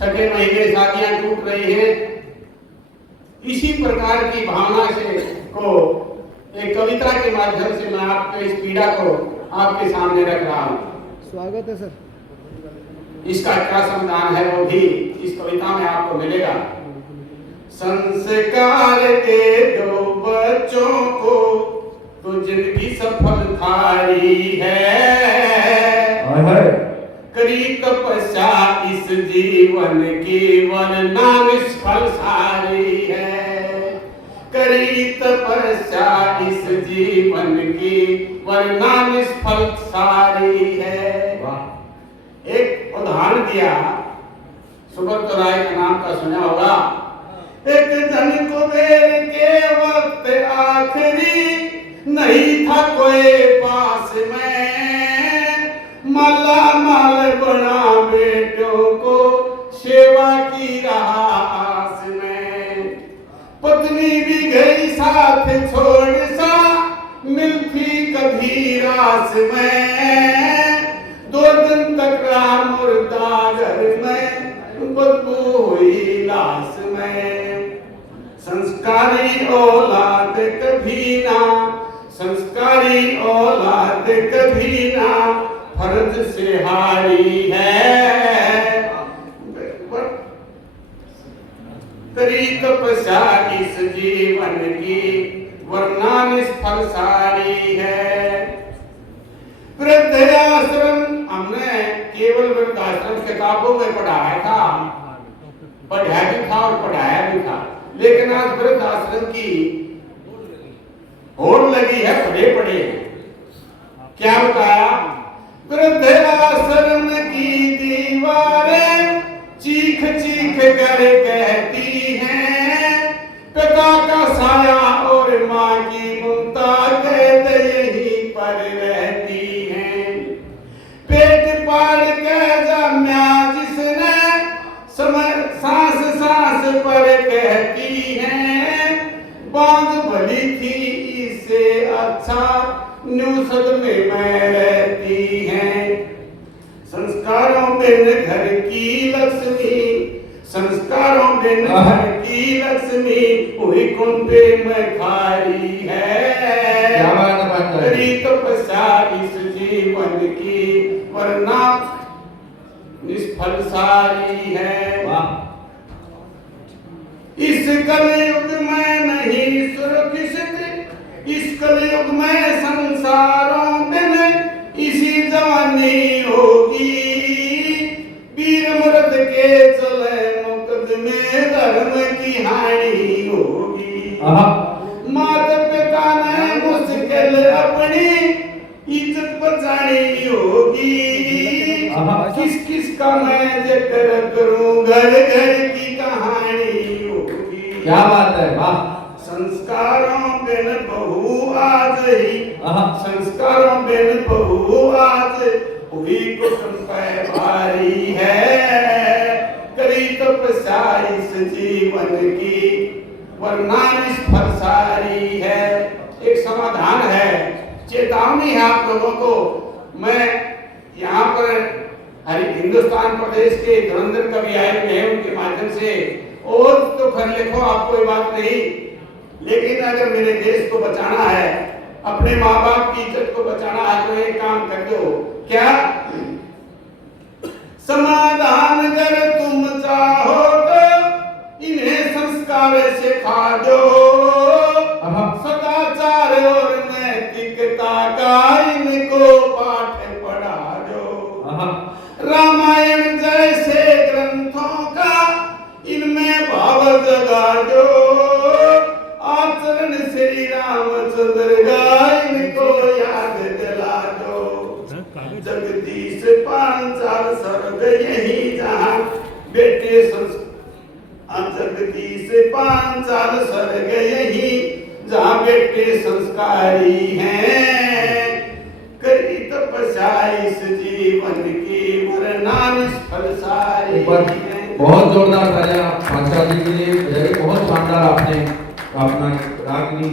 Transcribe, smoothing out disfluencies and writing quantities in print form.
छठे महीने शादियां टूट रही हैं। इसी प्रकार की भावना से को एक कविता के माध्यम से मैं आपके इस पीड़ा को आपके सामने रख रहा हूँ। स्वागत है सर। इसका क्या समाधान है वो भी इस कविता में आपको मिलेगा। संस्कार के दो बच्चों को तो जिंदगी सफल थारी है, करी तपस्या इस जीवन की वरना निष्फल सारी है, करी तपस्या इस जीवन की वरना निष्फल सारी है। एक उदाहरण दिया, सुब्रत राय का नाम का सुना होगा। एक जन कुबेर के वक्त आखिरी नहीं था कोई पास में, माला माल बना बेटों को सेवा की रहा आस में। पत्नी भी गई साथ छोड़ सा मिलती कभी रास में, 2 दिन तक रहा मुर्दा घर में बदबू हुई लाश में। संस्कारी औलाद कभी ना, संस्कारी औलाद कभी ना फर्ज से हारी है, करी तपस्या इस जीवन की वरना निष्फल सारी है। वृद्धाश्रम हमने केवल वृद्धाश्रम किताबों में पढ़ाया था, पढ़ाया भी था और पढ़ाया भी था, लेकिन आज वृद्धाश्रम की होड़ लगी है, पढ़े पढ़े। क्या बताया? वृद्धाश्रम की दीवारें चीख चीख कर कहती हैं, पिता का साया और माँ की ममता कैद यहीं पर रहती हैं। पेट पाल के जम्या जिसने सांस सांस पर कहती हैं, बांध भली थी इससे अच्छा न्यू सदमे में रहती हैं। संस्कारों बिन घर की लक्ष्मी, संस्कारों बिन घर की लक्ष्मी हुई कुंभे में खारी है, करी तपस्या इस जीवन की वरना निष्फल सारी है। इस कलयुग में नहीं सुरक्षित, इस कलयुग में संसारों बिन इसी जवानी होगी, वीर मर्द के चले मुकदमे धर्म की हानि होगी। माता पिता ने मुश्किल अपनी इज्जत बचानी होगी, किस किस का मैं जिक्र करूं, घर घर की कहानी होगी। क्या बात है, वाह। संस्कारों बिन बहू आज ही, संस्कारों बिन बहू आज हुई कुटुंब पे भारी है, करी तपस्या इस जीवन की वरना निष्फल सारी है। एक समाधान है, चेतावनी है आप लोगों को। मैं यहाँ पर हिंदुस्तान प्रदेश के धुरंधर कवि आए हुए हैं, उनके माध्यम से और तो कर लिखो, आप कोई बात नहीं, लेकिन अगर मेरे देश को बचाना है, अपने माँ बाप की इज्जत को बचाना है, तो एक काम कर दो। क्या समाधान अगर तुम चाहो तो इन्हें संस्कार सिखा दो, सदाचार और नैतिकता का इनको पाठ पढ़ा दो। रामायण जैसे ग्रंथों का इनमें भाव जगा दो, आचरण श्री रामचंद्र का इनको याद दिला दो। जगदीश पांचाल स्वर्ग यही जहाँ बेटे जगदीश पांचाल स्वर्ग यही जहाँ बेटे संस्कारी हैं, करी तपस्या इस जीवन की वरना निष्फल सारी है। बहुत जोरदार तालियां पांचाल जी के लिए। बहुत शानदार आपने अपना रागनी